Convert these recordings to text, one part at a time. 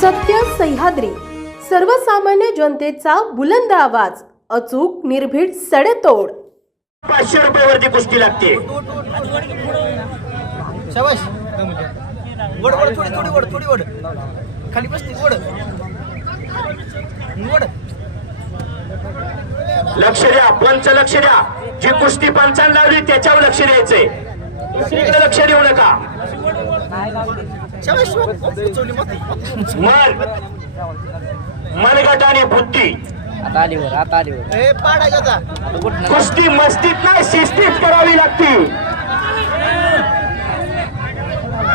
सत्य सह्याद्री. सर्वसामान्य जनतेचा बुलंद आवाज अचूक निर्भीड सडेतोड. पाचशे रुपयावरती कुस्ती लागते. शाबाश वड वड थोडी थोडी वड थोडी वड. खाली बसते वड. वड. लक्ष द्या पंच लक्ष द्या. जी कुस्ती पंचान लावली त्याच्यावर लक्ष द्यायचंय. दुसरीकडे लक्ष देऊ नका. मन मनगट आणि बुद्धी. आता आलीवर आता आलीवर ए पाडायचा आता? आता कुठं कुस्ती मस्तीत नाही शिस्तीत करावी लागती.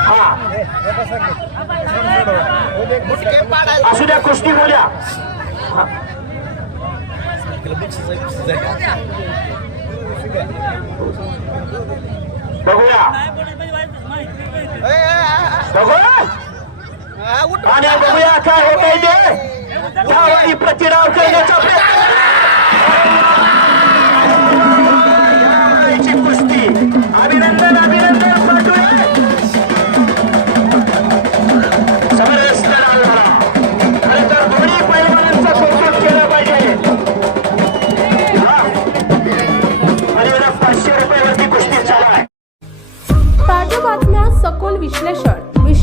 हा. असू द्या कुस्ती बोल्या हा. बघूया. आणि बघूया काय होत आहे ते. डाव प्रतिराव करण्याचा प्रयत्न कुस्ती. अभिनंदन अभिनंदन पाठवूया तर दोन्ही पैलवानांचं कौतुक केलं पाहिजे. आणि पाचशे रुपयावरती कुस्ती चालू आहे. ताज्या बातम्या सखोल विश्लेषण.